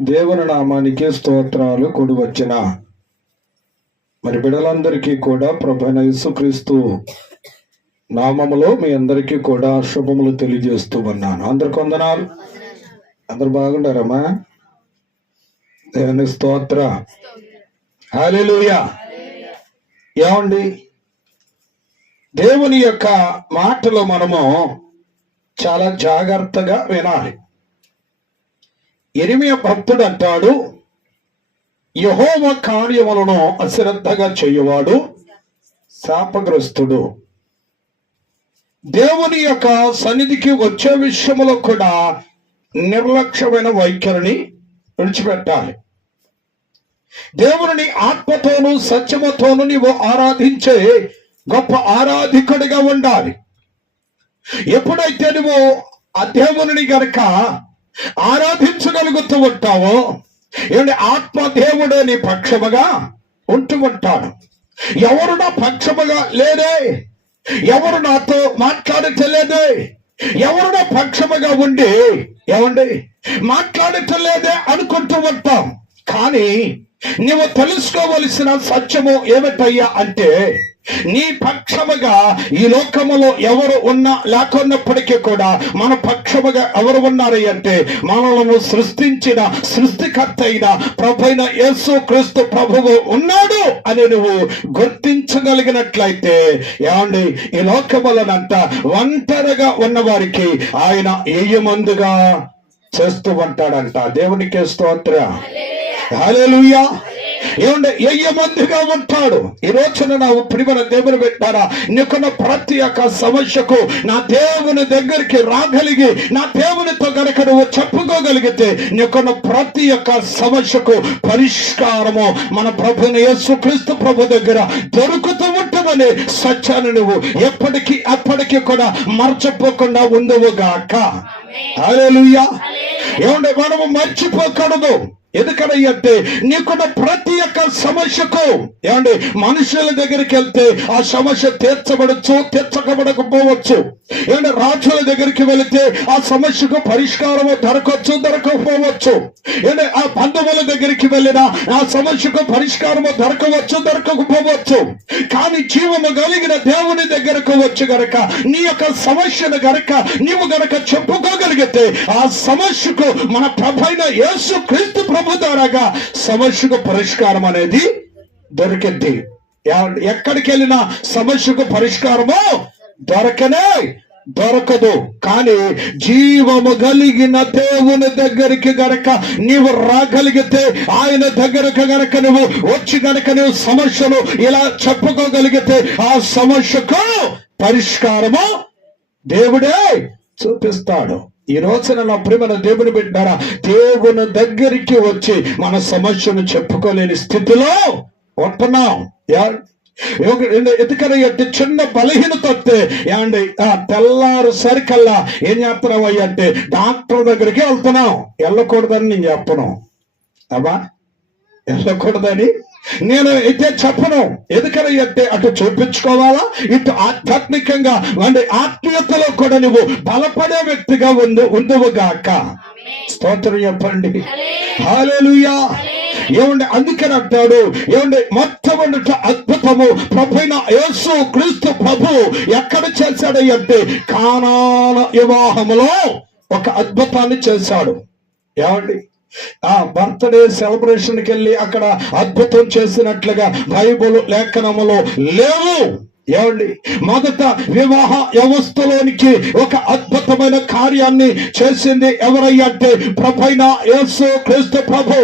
దేవుని నామానికి స్తోత్రాలు కూడి వచ్చిన మరి బిడ్డలందరికీ కూడా ప్రభువైన యేసుక్రీస్తు నామములో మీ అందరికీ కూడా శుభములు తెలియజేస్తూ ఉన్నాను. అందరికి వందనాలు. అందరు బాగుండారమ్మా? దేవుని స్తోత్ర. హల్లెలూయా. ఏమండి, దేవుని యొక్క మాటలు మనము చాలా జాగ్రత్తగా వినాలి. ఇర్మీయా భక్తుడు అంటాడు, యెహోవా కార్యములను అశ్రద్ధగా చేయువాడు శాపగ్రస్తుడు. దేవుని యొక్క సన్నిధికి వచ్చే విషయంలో కూడా నిర్లక్ష్యమైన వైఖరిని విడిచిపెట్టాలి. దేవుని ఆత్మతోను సత్యముతోను నీవు ఆరాధించే గొప్ప ఆరాధికుడిగా ఉండాలి. ఎప్పుడైతే నువ్వు ఆ దేవుని గనక ఆరాధించగలుగుతూ ఉంటావో, ఏమంటే ఆత్మదేవుడే నీ పక్షముగా ఉంటూ ఉంటాడు. ఎవరు నా పక్షముగా లేదే, ఎవరు నాతో మాట్లాడటలేదే, ఎవరు నా పక్షముగా ఉండి ఏమండి మాట్లాడటలేదే అనుకుంటూ ఉంటాం. కానీ నీవు తెలుసుకోవలసిన సత్యము ఏమిటయ్యా అంటే, నీ పక్షముగా ఈ లోకములో ఎవరు ఉన్నా లేకున్నప్పటికీ కూడా మన పక్షముగా ఎవరు ఉన్నారు అంటే, మనలను సృష్టించిన సృష్టికర్త అయిన ప్రభువైన యేసుక్రీస్తు ప్రభువు ఉన్నాడు అని నువ్వు గుర్తించగలిగినట్లయితే, ఏమండి ఈ లోకములనంట ఒంటరిగా ఉన్న వారికి ఆయన ఏయమందుగా చేస్తూ ఉంటాడంట. దేవునికి స్తోత్రం. హల్లెలూయా. ఏమంటే మందిగా ఉంటాడు. ఈ రోజున నా ప్రియమైన దేవుని పెట్టారా, నీకున్న ప్రతి ఒక్క సమస్యకు నా దేవుని దగ్గరికి రాగలిగి నా దేవునితో గనక నువ్వు చెప్పుకోగలిగితే నీకున్న ప్రతి ఒక్క సమస్యకు పరిష్కారము మన ప్రభుని యేసుక్రీస్తు ప్రభు దగ్గర దొరుకుతూ ఉంటుందనే సత్యాన్ని నువ్వు ఎప్పటికీ అప్పటికీ కూడా మర్చిపోకుండా ఉండవుగాక. హల్లెలూయా. ఏమంటే మనము మర్చిపోకూడదు. ఎందుకంటే నీకున్న ప్రతి ఒక్క సమస్యకు ఏమండి మనుషుల దగ్గరికి వెళ్తే ఆ సమస్య తీర్చబడచ్చు, తీర్చకబడకపోవచ్చు. ఏమంటే రాజుల దగ్గరికి వెళితే ఆ సమస్యకు పరిష్కారము దొరకకపోవచ్చు. ఏంటంటే ఆ బంధువుల దగ్గరికి వెళ్ళినా ఆ సమస్యకు పరిష్కారము దొరకకపోవచ్చు. కానీ జీవము కలిగిన దేవుని దగ్గరకు వచ్చి గనక నీ యొక్క సమస్యను గనక నీవు గనక చెప్పుకోగలిగితే ఆ సమస్యకు మన ప్రభువైన యేసుక్రీస్తు ప్రభు ద్వారాగా సమస్యకు పరిష్కారం అనేది దొరికింది. ఎక్కడికి వెళ్ళినా సమస్యకు పరిష్కారము దొరకదు. కానీ జీవము కలిగిన దేవుని దగ్గరికి గనక నీవు రాగలిగితే, ఆయన దగ్గరకు గనక నువ్వు వచ్చి గనక నువ్వు సమస్యను ఇలా చెప్పుకోగలిగితే ఆ సమస్యకు పరిష్కారము దేవుడే చూపిస్తాడు. ఈ రోజున నా ప్రియమైన దేవుని బిడ్డారా, దేవుని దగ్గరికి వచ్చి మన సమస్యను చెప్పుకోలేని స్థితిలో ఉంటున్నాం. ఎందుకంటే చిన్న బలహీనత వస్తే ఏమండి తెల్లారు సరికల్లా ఏం చేస్తున్నావు అంటే డాక్టర్ దగ్గరికి వెళ్తున్నాం. వెళ్ళకూడదని నేను చెప్పను అబ్బా, వెళ్ళకూడదని నేను అయితే చెప్పను. ఎందుకంటే అటు చూపించుకోవాలా, ఇటు ఆధ్యాత్మికంగా అంటే ఆత్మీయతలో కూడా నువ్వు బలపడే వ్యక్తిగా ఉండువుగాక. స్తోత్రం చెప్పండి. హల్లెలూయా. ఏమండి అందుకని అంటాడు, ఏమండి మొట్టమొదట అద్భుతము ప్రభువైన యేసుక్రీస్తు ప్రభు ఎక్కడ చేశాడంటే కానాను వివాహములో ఒక అద్భుతాన్ని చేశాడు. ఏమండి బర్త్డే సెలబ్రేషన్కి వెళ్ళి అక్కడ అద్భుతం చేసినట్లుగా బైబిల్ లేఖనములో లేవు. ఏమండి మొదట వివాహ వ్యవస్థలోనికి ఒక అద్భుతమైన కార్యాన్ని చేసింది ఎవరయ్యంటే ప్రభువైన యేసుక్రీస్తు ప్రభు.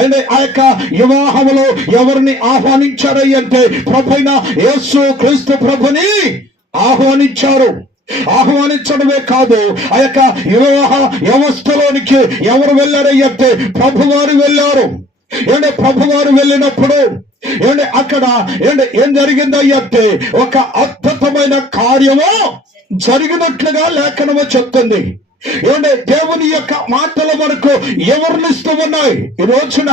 అంటే ఆ యొక్క వివాహములో ఎవరిని ఆహ్వానించారయ్యంటే ప్రభువైన యేసుక్రీస్తు ప్రభుని ఆహ్వానించారు. ఆహ్వానించడమే కాదు, ఆ యొక్క వివాహ వ్యవస్థలోనికి ఎవరు వెళ్ళారయ్యంటే ప్రభువారు వెళ్ళారు. ఏంటంటే ప్రభువారు వెళ్ళినప్పుడు ఏంటంటే అక్కడ ఏం జరిగిందయ్యంటే ఒక అద్భుతమైన కార్యము జరిగినట్లుగా లేఖనము చెప్తుంది. ఏమంటే దేవుని యొక్క మాటలు మనకు ఎవరినిస్తూ ఉన్నాయి. ఈ రోజున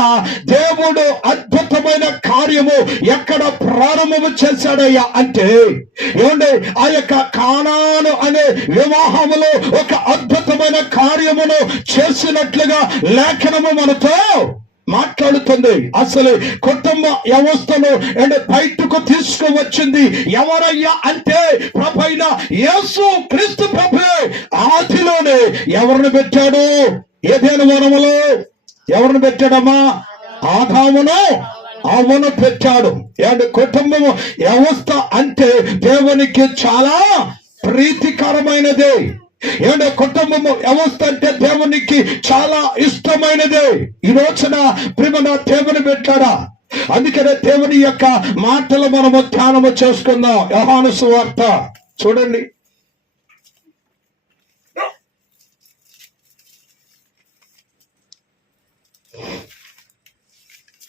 దేవుడు అద్భుతమైన కార్యము ఎక్కడ ప్రారంభము చేశాడయ్యా అంటే ఏమంటే ఆ యొక్క కానాను అనే వివాహములో ఒక అద్భుతమైన కార్యమును చేసినట్లుగా లేఖనము మనతో మాట్లాడుతుంది. అసలు కుటుంబ వ్యవస్థను బయటకు తీసుకువచ్చింది ఎవరయ్యా అంటే ప్రభైన యేసు క్రీస్తు ప్రభువే. ఆదిలోనే ఎవరిని పెట్టాడు? ఏదైనా వనములో ఎవరిని పెట్టాడమ్మా? ఆదామును అవును పెట్టాడు. కుటుంబము వ్యవస్థ అంటే దేవునికి చాలా ప్రీతికరమైనదే. కుటుంబము వ్యవస్థ అంటే దేవునికి చాలా ఇష్టమైనదే. ఈ రోజున ప్రేమన దేవుని పెట్టాడా? అందుకనే దేవుని యొక్క మాటలు మనము ధ్యానము చేసుకుందాం. యోహాను సువార్త చూడండి.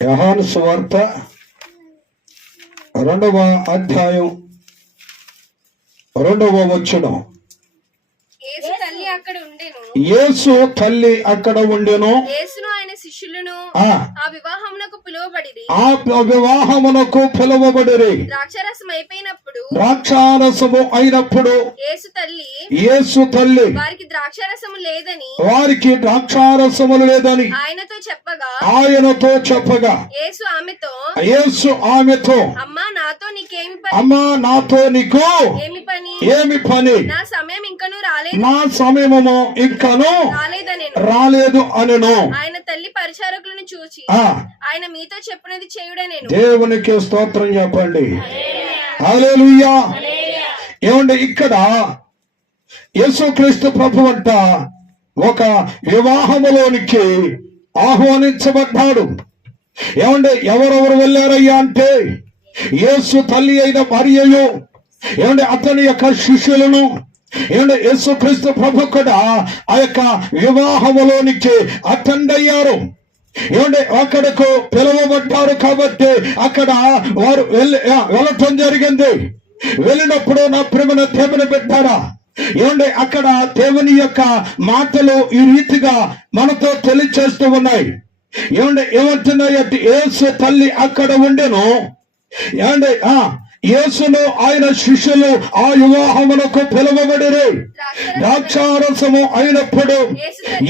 యోహాను సువార్త 2వ అధ్యాయం 2వ వచనం. యేసు తల్లి అక్కడ ఉండెను. యేసును ఆయన శిష్యులను ఆ వివాహమునకు పిలువబడిరి. ద్రాక్షారసము అయినప్పుడు యేసు తల్లి వారికి ద్రాక్షారసము లేదని ఆయనతో చెప్పగా యేసు ఆమెతో అమ్మా నాతో నీకు ఏమి పని? నా సమయము ఇంకను రాలేదు అనెను. ఆయన తల్లి పరిచారకులను చూచి ఆయన మీతో చెప్పినది చేయుడనెను. దేవునికి స్తోత్రం చెప్పండి. హల్లెలూయా. ఏమండి ఇక్కడ యేసుక్రీస్తు ప్రభు అంట ఒక వివాహములోనికి ఆహ్వానించబడ్డాడు. ఏమండి ఎవరెవరు వెళ్ళారయ్యా అంటే యేసు తల్లి అయిన మరియయు ఏమండి అతని యొక్క శిష్యులను యేసుక్రీస్తు ప్రభు కూడా ఆ యొక్క వివాహములోనికి అటెండ్ అయ్యారు. అక్కడకు పిలువబడ్డారు కాబట్టి అక్కడ వారు వెళ్ళటం జరిగింది. వెళ్ళినప్పుడు నా ప్రేమను దేవుని పెట్టారా? అక్కడ దేవుని యొక్క మాటలు ఈ రీతిగా మనతో తెలియచేస్తూ ఉన్నాయి. ఏమంటున్నాయి అంటే యేసు తల్లి అక్కడ ఉండెను. యేసును ఆయన శిష్యులు ఆ వివాహమునకు పిలువబడిరి. ద్రాక్షారసము అయినప్పుడు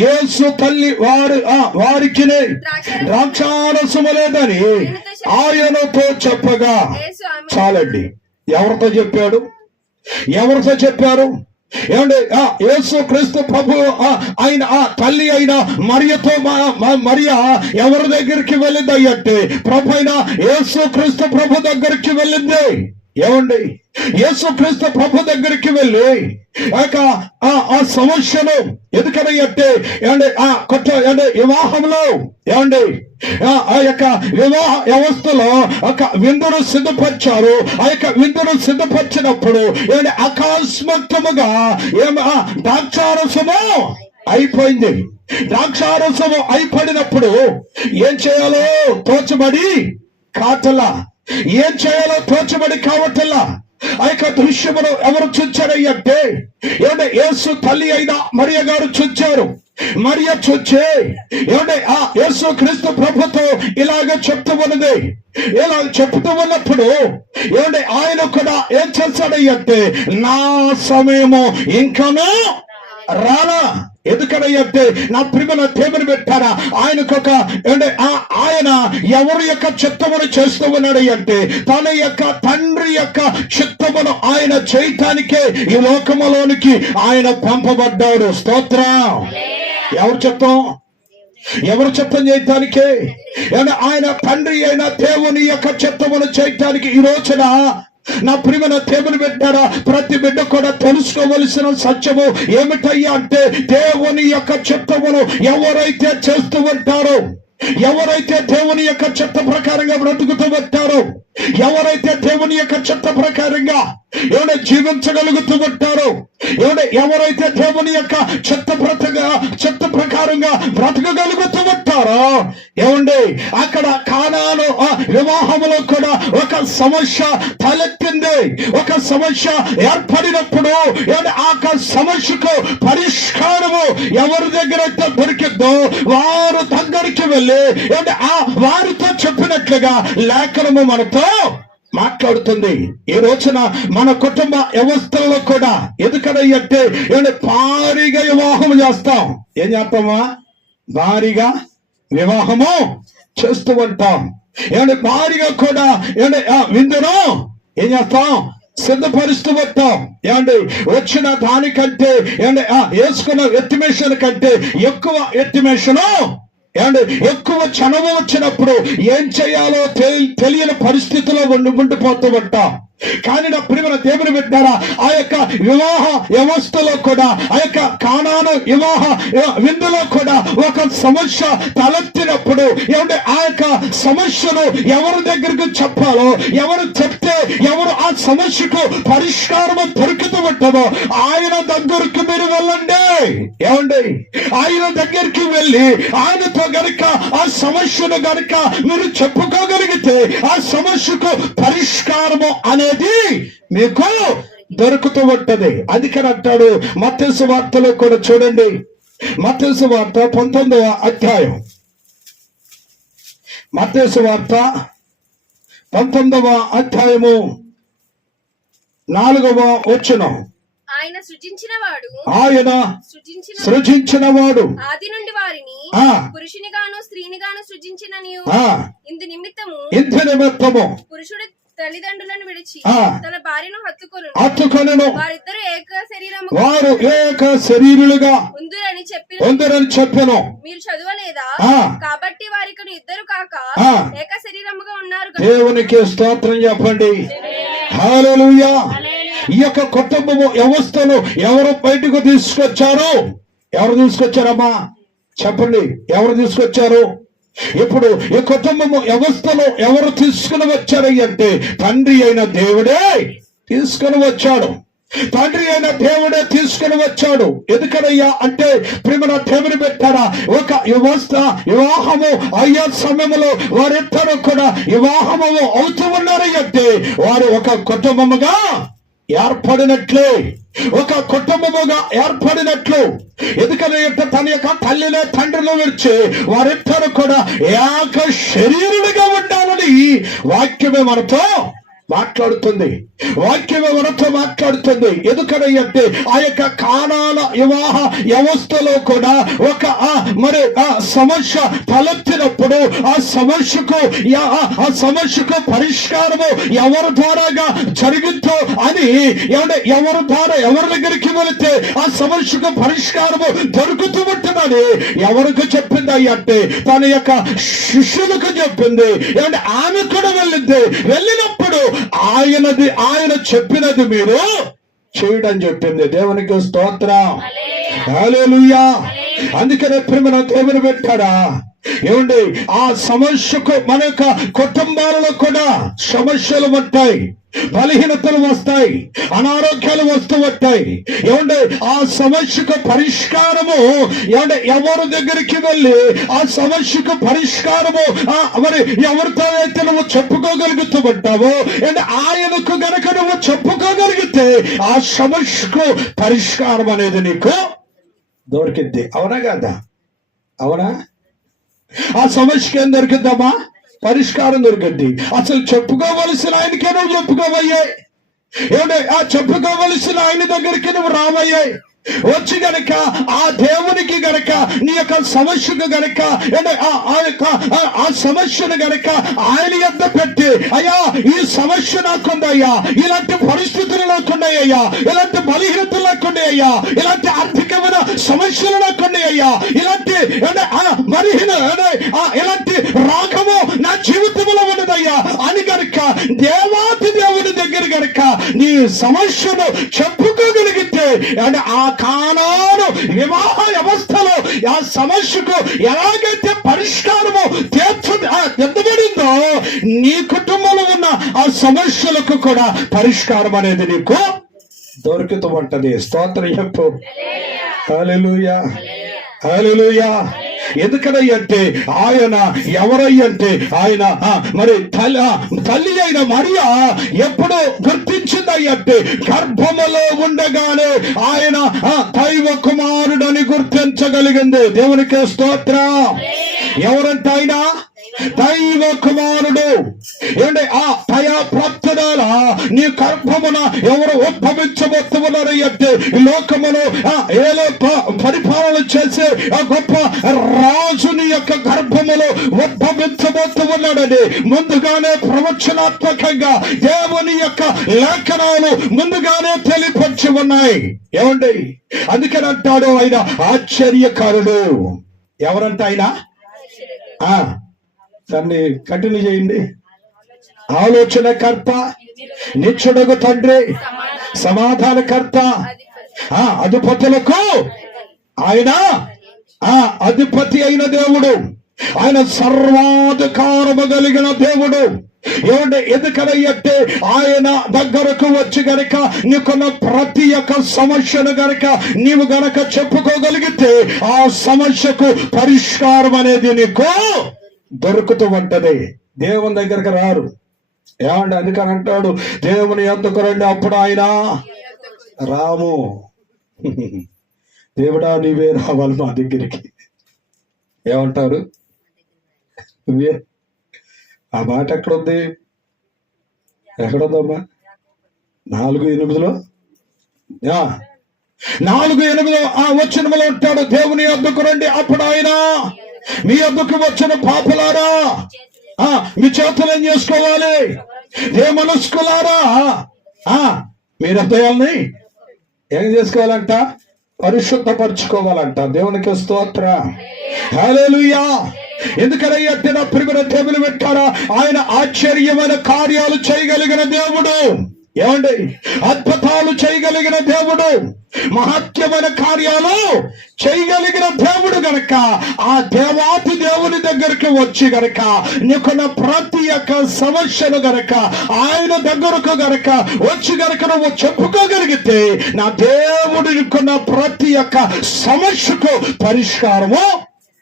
యేసు తల్లి వారికి ద్రాక్షారసము లేదని ఆయనతో చెప్పగా. చాలండి. ఎవరితో చెప్పాడు? ఎవరితో చెప్పారు? యేసు క్రీస్తు ప్రభు ఆయన తల్లి అయిన మరియతో మరియా ఎవరి దగ్గరికి వెళ్ళింది అంటే ప్రభు అయిన యేసు క్రీస్తు ప్రభు దగ్గరికి వెళ్ళింది. ఏమండి యేసు క్రీస్తు ప్రభు దగ్గరికి వెళ్ళి ఆ సమస్యను ఎందుకనంటే వివాహంలో ఆ యొక్క వివాహ వ్యవస్థలో ఒక విందును సిద్ధపరిచారు. ఆ యొక్క విందును సిద్ధపరిచినప్పుడు అకస్మాత్తుగా ద్రాక్షారసము అయిపోయింది. ద్రాక్షారసము అయిపోయినప్పుడు ఏం చేయాలో తోచబడి కాటలా, ఏం చేయాలో తోచబడి కావటల్లా. ఆ యొక్క దృశ్యమును ఎవరు చూచారంటే యేసు తల్లి అయిన మరియ గారు చూచారు. మరియ చూచే యేసు క్రీస్తు ప్రభుతో ఇలాగ చెప్తూ ఉన్నది. ఇలా చెప్తూ ఉన్నప్పుడు ఆయన కూడా ఏం చేశాడంటే నా సమయము ఇంకనూ రాలా. ఎందుకనంటే నా ప్రియమైన దేవుని పెట్టారా? ఆయనకొక ఆయన ఎవరి యొక్క చిత్తమును చేస్తూ ఉన్నాడు అంటే తన యొక్క తండ్రి యొక్క చిత్తమును ఆయన చేయటానికే ఈ లోకములోనికి ఆయన పంపబడ్డాడు. స్తోత్రం. ఎవరు చిత్తం? ఎవరు చిత్తం చేయటానికే? ఆయన తండ్రి అయిన దేవుని యొక్క చిత్తమును చేయటానికి ఈ రోజున నా ప్రియమైన దేవుని పెట్టారా? ప్రతి బిడ్డ కూడా తెలుసుకోవలసిన సత్యము ఏమిటయ్యా అంటే దేవుని యొక్క చిత్తమును ఎవరైతే చేస్తూ ఉంటారో, ఎవరైతే దేవుని యొక్క చిత్త ప్రకారంగా బ్రతుకుతూ ఉంటారో, ఎవరైతే దేవుని యొక్క చిత్త ప్రకారంగా జీవించగలుగుతూ ఉంటారో, ఎవరైతే దేవుని యొక్క చిత్త ప్రకారంగా బ్రతకగలుగుతూ ఉంటారో ప్రకారం ఏమండి అక్కడ కానాను వివాహంలో కూడా ఒక సమస్య తలెత్తింది. ఒక సమస్య ఏర్పడినప్పుడు ఆ సమస్యకు పరిష్కారము ఎవరి దగ్గర అయితే దొరికిందో వారు దగ్గరికి వెళ్ళి వారితో చెప్పినట్లుగా లేఖనము మనతో మాట్లాడుతుంది. ఈ రోజున మన కుటుంబ వ్యవస్థల్లో కూడా ఎందుకనంటే భారీగా వివాహం చేస్తాం. ఏం చేస్తామా? భారీగా వివాహము చేస్తూ ఉంటాం. భారీగా కూడా విందును ఏం చేస్తాం? సిద్ధపరుస్తూ ఉంటాం. వచ్చిన దానికంటే వేసుకున్న ఎస్టిమేషన్ కంటే ఎక్కువ ఎస్టిమేషను ఎక్కువ చనువు వచ్చినప్పుడు ఏం చేయాలో తెలియని పరిస్థితిలో ఉండిపోతూ ఉంటాం. కానీ నా ప్రియమైన దేవుని బిడ్డలారా, ఆ యొక్క వివాహ వ్యవస్థలో కూడా ఆ యొక్క కానాను వివాహ విందులో కూడా ఒక సమస్య తలెత్తినప్పుడు ఆ యొక్క సమస్యను ఎవరి దగ్గరకు చెప్పాలో, ఎవరు చెప్తే ఎవరు ఆ సమస్యకు పరిష్కారం దొరుకుతూ ఉంటుందో ఆయన దగ్గరకు మీరు వెళ్ళండి. ఆయన దగ్గరికి వెళ్ళి ఆయనతో గనుక ఆ సమస్యను గనుక మీరు చెప్పుకోగలిగితే ఆ సమస్యకు పరిష్కారము అనేది మీకు దొరుకుతూ ఉంటది. అందుకని అంటాడు మత్తయి సువార్తలో కూడా చూడండి. మత్తయి సువార్త 19వ అధ్యాయం. మత్తయి సువార్త 19వ అధ్యాయము 4వ వచనం. ఆయన సృజించిన వాడు ఆది నుండి వారిని పురుషుని గాను స్త్రీని గాను సృజించిన ఇందు నిమిత్తము పురుషుడు తల్లిదండ్రులను విడిచి తన భార్యను హత్తుకొనును వారు ఏక శరీరులుగా ఉందురని చెప్పెను. మీరు చదవలేదా? కాబట్టి వారికి ఇద్దరు కాక ఏక శరీరముగా ఉన్నారు. దేవునికి స్తోత్రం చెప్పండి. హల్లెలూయా. ఈ యొక్క కుటుంబము వ్యవస్థను ఎవరు బయటకు తీసుకొచ్చారు? ఎవరు తీసుకొచ్చారమ్మా? చెప్పండి, ఎవరు తీసుకొచ్చారు? ఇప్పుడు ఈ కుటుంబము వ్యవస్థలో ఎవరు తీసుకుని వచ్చారు అంటే తండ్రి అయిన దేవుడే తీసుకుని వచ్చాడు. తండ్రి అయిన దేవుడే తీసుకుని వచ్చాడు. ఎందుకనయ్యా అంటే ప్రేమన దేవుని పెట్టారా? ఒక వ్యవస్థ వివాహము అయ్యే సమయంలో వారిద్దరూ కూడా వివాహము అవుతూ ఉన్నారు అంటే వారు ఒక కుటుంబముగా ఏర్పడినట్లే, ఒక కుటుంబముగా ఏర్పడినట్లు. ఎందుకంటే తన యొక్క తల్లిని తండ్రిని విడిచి వారిద్దరు కూడా ఏక శరీరులుగా ఉండాలని వాక్యమే మనతో మాట్లాడుతుంది. వాక్యమే మనతో మాట్లాడుతుంది. ఎందుకంటే ఆ యొక్క కానాల వివాహ వ్యవస్థలో కూడా ఒక మరి ఆ సమస్య తలెత్తినప్పుడు ఆ సమస్యకు పరిష్కారము ఎవరి ద్వారాగా జరిగిందో అని ఎవరి దగ్గరికి వెళితే ఆ సమస్యకు పరిష్కారము దొరుకుతూ ఉంటుందని ఎవరికి చెప్పింది అంటే తన యొక్క శిష్యులకు చెప్పింది. ఆమె కూడా వెళ్ళినప్పుడు ఆయన చెప్పినది మీరు చేయడం చెప్పింది. దేవునికి స్తోత్రం. హల్లెలూయా. అందుకనే ప్రేమను దేవుని పెట్టారా? ఆ సమస్యకు మన యొక్క కుటుంబాలలో కూడా సమస్యలు ఉంటాయి, బలహీనతలు వస్తాయి, అనారోగ్యాలు వస్తూ ఉంటాయి. ఆ సమస్యకు పరిష్కారము ఎవరి దగ్గరికి వెళ్ళి ఆ సమస్యకు పరిష్కారము మరి ఎవరితో అయితే నువ్వు చెప్పుకోగలుగుతూ ఉంటావో ఆయనకు గనక నువ్వు చెప్పుకోగలిగితే ఆ సమస్యకు పరిష్కారం అనేది నీకు దొరికిద్ది. అవునా కదా? అవునా? ఆ సమస్యకి ఏం దొరికిద్దామా? పరిష్కారం దొరికింది. అసలు చెప్పుకోవలసిన ఆయనకే నువ్వు చెప్పుకోవయ్యాయి. ఆ చెప్పుకోవలసిన ఆయన దగ్గరికి నువ్వు రావయ్యాయి. వచ్చి గనక ఆ దేవునికి గనక నీ యొక్క సమస్యకు గనక ఆ సమస్యను గనక ఆయన యొద్ద పెట్టి, అయ్యా ఈ సమస్య నాకుందయ్యా, ఇలాంటి పరిస్థితులు నాకున్నాయ్యా, ఇలాంటి బలహీనతలు నాకున్నాయ్యా, ఇలాంటి ఆర్థికమైన సమస్యలు నాకున్నాయ్యా, ఇలాంటి ఇలాంటి రాగము నా జీవితంలో ఉన్నదయ్యా అని గనక దేవాతి దేవుని దగ్గర గనక నీ సమస్యను చెప్పుకోగలిగితే ఆ కానాను వివాహ వ్యవస్థలో ఆ సమస్యకు ఎలాగైతే పరిష్కారము తీర్చబడిందో నీ కుటుంబంలో ఉన్న ఆ సమస్యలకు కూడా పరిష్కారం అనేది నీకు దొరుకుతూ ఉంటది. స్తోత్రం చెప్పు. హల్లెలూయా. హల్లెలూయా. ఎందుకనంటే ఆయన ఎవరయ్యంటే ఆయన మరి తల్లి అయిన మరియా ఎప్పుడు గుర్తించిందయ్యంటే గర్భములో ఉండగానే ఆయన దైవ కుమారుడని గుర్తించగలిగింది. దేవునికి స్తోత్రం. ఎవరంటే ఆయన దైవ కుమారుడు. ఏంటి ఆ దయా ప్రాప్తనాల నీ గర్భమున ఎవరు ఉద్భవించబోతున్నారు అంటే ఈ లోకమును ఏలో పరిపాలన చేసే ఆ గొప్ప రాజుని యొక్క గర్భములో ఉద్భవించబోతున్నాడని ముందుగానే ప్రవచనాత్మకంగా దేవుని యొక్క లేఖనాలు ముందుగానే తెలియపరిచి ఉన్నాయి. ఏమండి అందుకని అంటాడు ఆయన ఆశ్చర్యకారుడు. ఎవరంటే ఆయన దాన్ని కంటిన్యూ చేయండి. ఆలోచనకర్త, నిత్యుడగు తండ్రి, సమాధానకర్త, అధిపతులకు ఆయన అధిపతి అయిన దేవుడు, ఆయన సర్వాధికారము కలిగిన దేవుడు. ఏమంటే ఎందుకనంటే ఆయన దగ్గరకు వచ్చి గనక నీకున్న ప్రతి ఒక్క సమస్యను గనక నీవు గనక చెప్పుకోగలిగితే ఆ సమస్యకు పరిష్కారం అనేది నీకు దొరుకుతూ ఉంటది. దేవుని దగ్గరకు రారు. ఏమంటే అందుకని అంటాడు దేవుని ఎందుకు రండి, అప్పుడు ఆయన రాము. దేవుడా నీవే రావాలి మా దగ్గరికి. ఏమంటారు? ఆ మాట ఎక్కడుంది? ఎక్కడుందమ్మా? 4:8 4:8 ఆ వచనములో ఉంటాడు దేవుని యొద్దకు రండి, అప్పుడు ఆయన మీ యొద్దకు వచ్చిన పాపులారా మీ చేతులు ఏం చేసుకోవాలి? ఏ మనస్కులారా మీ హృదయాల్ని ఏం చేసుకోవాలంట? పరిశుద్ధపరచుకోవాలంట. దేవునికి స్తోత్రం. హల్లెలూయా. ఎందుకనయ్యంటే నా ప్రియమైన దేవుని పెట్టారా ఆయన ఆశ్చర్యమైన కార్యాలు చేయగలిగిన దేవుడు. ఏమండి అద్భుతాలు చేయగలిగిన దేవుడు, మహత్యమైన కార్యాలు చేయగలిగిన దేవుడు గనక ఆ దేవాతి దేవుని దగ్గరికి వచ్చి గనక నీకున్న ప్రతి ఒక్క సమస్యను గనక ఆయన దగ్గరకు గనక వచ్చి గనక నువ్వు చెప్పుకోగలిగితే నా దేవుడు నీకున్న ప్రతి ఒక్క సమస్యకు పరిష్కారము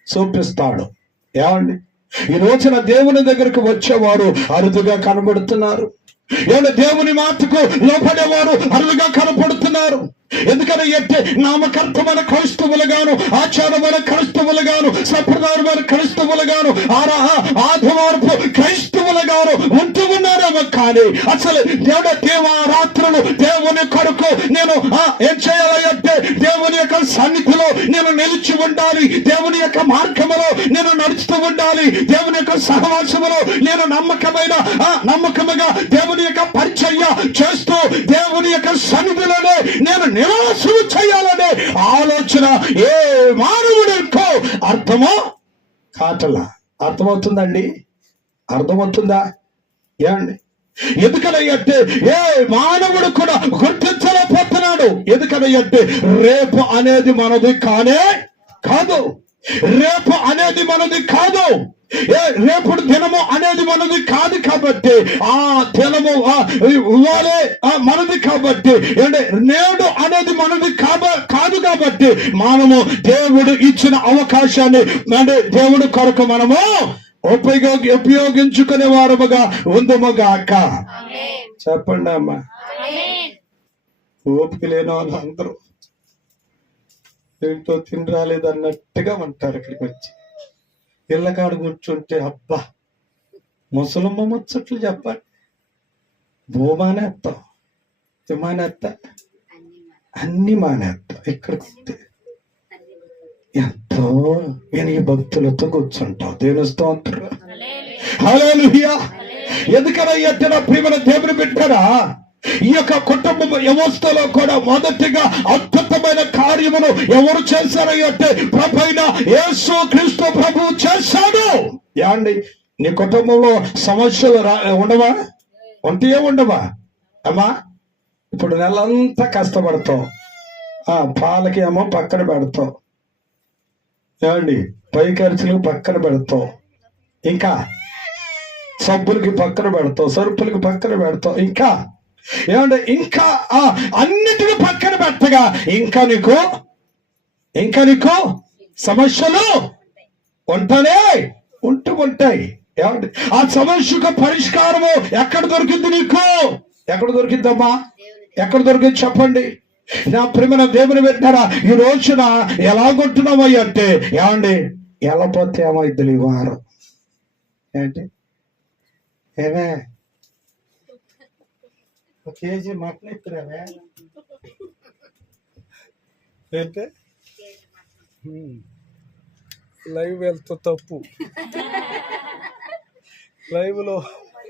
చూపిస్తాడు. ఏమండి ఈ రోజున దేవుని దగ్గరకు వచ్చేవారు అరుదుగా కనబడుతున్నారు. ఏమంటే దేవుని మాటకు లోపడేవారు అరుదుగా కనపడుతున్నారు. ఎందుకని అంటే నామకర్తమైన క్రైస్తవులుగాను, ఆచారమైన క్రైస్తవులుగాను, సంప్రదాయమైన క్రైస్తవులుగాను, ఆదివారపు క్రైస్తవులుగాను ఉంటూ ఉన్నారేమో కానీ అసలు దేవారాత్రులు దేవుని కొరకు నేను ఏం చేయాలి అంటే దేవుని యొక్క సన్నిధిలో నేను నిలిచి ఉండాలి, దేవుని యొక్క మార్గములో నేను నడుస్తూ ఉండాలి, దేవుని యొక్క సహవాసములో నేను నమ్మకముగా దేవుని యొక్క పరిచర్య చేస్తూ దేవుని యొక్క సన్నిధిలోనే నేను నివాసం చేయాలనే ఆలోచన ఏ మానవుడికో అర్థమో కాటలా. అర్థమవుతుందండి? అర్థమవుతుందా? ఏమండి ఎందుకనంటే ఏ మానవుడు కూడా గుర్తించలేకపోతున్నాడు. ఎందుకనంటే రేపు అనేది మనది కానే కాదు. రేపు అనేది మనది కాదు. రేపుడు దినము అనేది మనది కాదు. కాబట్టి ఆ దినము ఇవ్వాలే మనది. కాబట్టి నేడు అనేది మనది కాదు. కాబట్టి మనము దేవుడు ఇచ్చిన అవకాశాన్ని దేవుడు కొరకు మనము ఉపయోగించుకునే వారముగా ఉందముగాక. చెప్పండి అమ్మా. ఓపిక లేని వాళ్ళు అందరూ ఏంటో తిని రాలేదన్నట్టుగా ఉంటారు. ఇక్కడికి వచ్చి పిల్లకాడు కూర్చుంటే అబ్బా ముసలమ్మ ముచ్చట్లు చెప్పాలి. భూమానేస్తాం, మానేస్తా, అన్ని మానేస్తా. ఇక్కడికి వస్తే ఎంతో వినయ భక్తులతో కూర్చుంటావు. దేవుని స్తోత్రం. హల్లెలూయా. ఎందుకనంటే నా ప్రియమైన దేవుని బిడ్డరా ఈ యొక్క కుటుంబ వ్యవస్థలో కూడా మొదటిగా అద్భుతమైన కార్యమును ఎవరు చేశారంటే ప్రభువైన యేసు క్రీస్తు ప్రభువు చేశాడు. యాండి నీ కుటుంబంలో సమస్యలు ఉండవా? ఉంటే ఉండవా అమ్మా? ఇప్పుడు నెలంతా కష్టపడతావు, పాలకి ఏమో పక్కన పెడతావు, ఏమండి పై ఖర్చులకు పక్కన పెడతావు, ఇంకా సబ్బులకి పక్కన పెడతావు, సరుపులకి పక్కన పెడతావు, ఇంకా ఏమంటే ఇంకా అన్నిటిని పక్కన పెట్టగా ఇంకా నీకు సమస్యలు ఉంటానే ఉంటూ ఉంటాయి. ఏమండి ఆ సమస్యకు పరిష్కారము ఎక్కడ దొరికింది? నీకు ఎక్కడ దొరికిందమ్మా? ఎక్కడ దొరికింది చెప్పండి. నా ప్రియమైన దేవుని పెట్టినారా, ఈ రోజున ఎలాగొంటున్నామయ్య అంటే, ఏమండి వెళ్ళపోతే ఏమైద్ది ఈ వారం? ఏంటి ఏమే ఒక కేజీ మటన్ ఇస్తున్నావే ఏంటే లైవ్ వెళ్తా తప్పు. లైవ్లో